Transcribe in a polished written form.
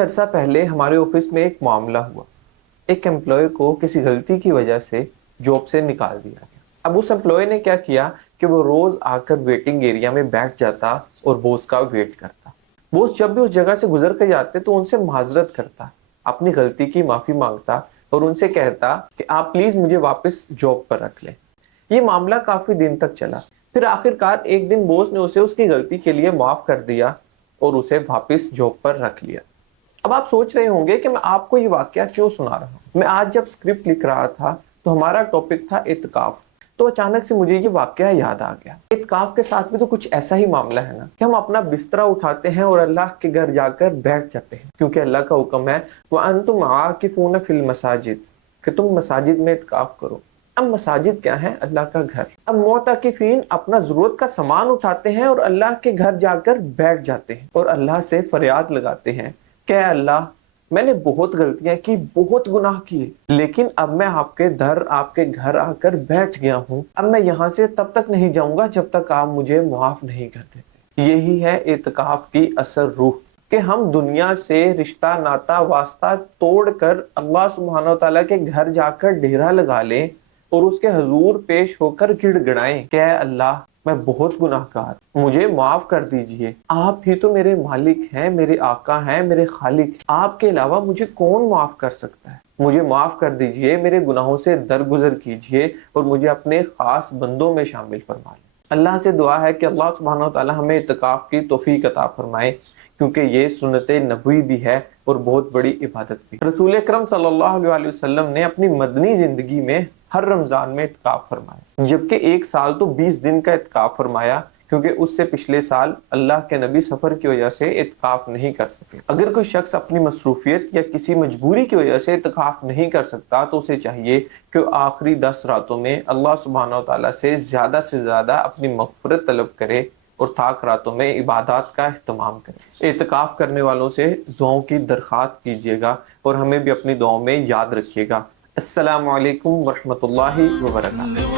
کچھ عرصہ پہلے ہمارے آفس میں ایک معاملہ ہوا. ایک امپلائی کو کسی غلطی کی وجہ سے جاب سے نکال دیا گیا. اب اس امپلائی نے کیا کیا کہ وہ روز آ کر ویٹنگ ایریا میں بیٹھ جاتا اور باس کا ویٹ کرتا. باس جب بھی اس جگہ سے گزر کے جاتے تو ان سے معذرت کرتا, اپنی غلطی کی معافی مانگتا اور ان سے کہتا کہ آپ پلیز مجھے واپس جاب پر رکھ لیں. یہ معاملہ کافی دن تک چلا. پھر آخرکار ایک دن باس نے اسے اس کی غلطی کے لیے معاف کر دیا اور اسے واپس جاب پر رکھ لیا. اب آپ سوچ رہے ہوں گے کہ میں آپ کو یہ واقعہ کیوں سنا رہا ہوں. میں آج جب اسکرپٹ لکھ رہا تھا تو ہمارا ٹاپک تھا اعتکاف. تو اچانک سے مجھے یہ واقعہ یاد آ گیا. اعتکاف کے ساتھ بھی تو کچھ ایسا ہی معاملہ ہے نا کہ ہم اپنا بسترا اٹھاتے ہیں اور اللہ کے گھر جا کر بیٹھ جاتے ہیں, کیونکہ اللہ کا حکم ہے وَأَنْتُمْ عَاكِفُونَ فِي الْمَسَاجِدِ کہ تم مساجد میں اعتکاف کرو. اب مساجد کیا ہے؟ اللہ کا گھر. اب معتکفین اپنا ضرورت کا سامان اٹھاتے ہیں اور اللہ کے گھر جا کر بیٹھ جاتے ہیں اور اللہ سے فریاد لگاتے ہیں کہ اے اللہ, میں نے بہت غلطیاں کی, بہت گناہ کیے, لیکن اب میں آپ کے گھر آ کر بیٹھ گیا ہوں. اب میں یہاں سے تب تک نہیں جاؤں گا جب تک آپ مجھے معاف نہیں کر دیتے. یہی ہے اعتکاف کی اصل روح, کہ ہم دنیا سے رشتہ ناتا واسطہ توڑ کر اللہ سبحانہ و تعالیٰ کے گھر جا کر ڈیرا لگا لیں اور اس کے حضور پیش ہو کر گڑ گڑائیں کہ اے اللہ, میں بہت گناہ گار, مجھے معاف کر دیجئے. آپ ہی تو میرے مالک ہیں, میرے آقا ہیں, میرے خالق. آپ کے علاوہ مجھے کون معاف کر سکتا ہے؟ مجھے معاف کر دیجئے, میرے گناہوں سے درگزر کیجئے اور مجھے اپنے خاص بندوں میں شامل فرما لیں. اللہ سے دعا ہے کہ اللہ سبحانہ و تعالی ہمیں اعتکاف کی توفیق عطا فرمائے, کیونکہ یہ سنت نبوی بھی ہے اور بہت بڑی عبادت بھی. رسول اکرم صلی اللہ علیہ وسلم نے اپنی مدنی زندگی میں ہر رمضان میں اعتکاف فرمایا, جبکہ ایک سال تو 20 دن کا اعتکاف فرمایا, کیونکہ اس سے پچھلے سال اللہ کے نبی سفر کی وجہ سے اعتکاف نہیں کر سکے. اگر کوئی شخص اپنی مصروفیت یا کسی مجبوری کی وجہ سے اعتکاف نہیں کر سکتا تو اسے چاہیے کہ آخری 10 راتوں میں اللہ سبحانہ و تعالیٰ سے زیادہ اپنی مغفرت طلب کرے اور تھاک راتوں میں عبادات کا اہتمام کرے. اعتکاف کرنے والوں سے دعاؤں کی درخواست کیجیے گا اور ہمیں بھی اپنی دعاؤں میں یاد رکھیے گا. السلام علیکم ورحمۃ اللہ وبرکاتہ.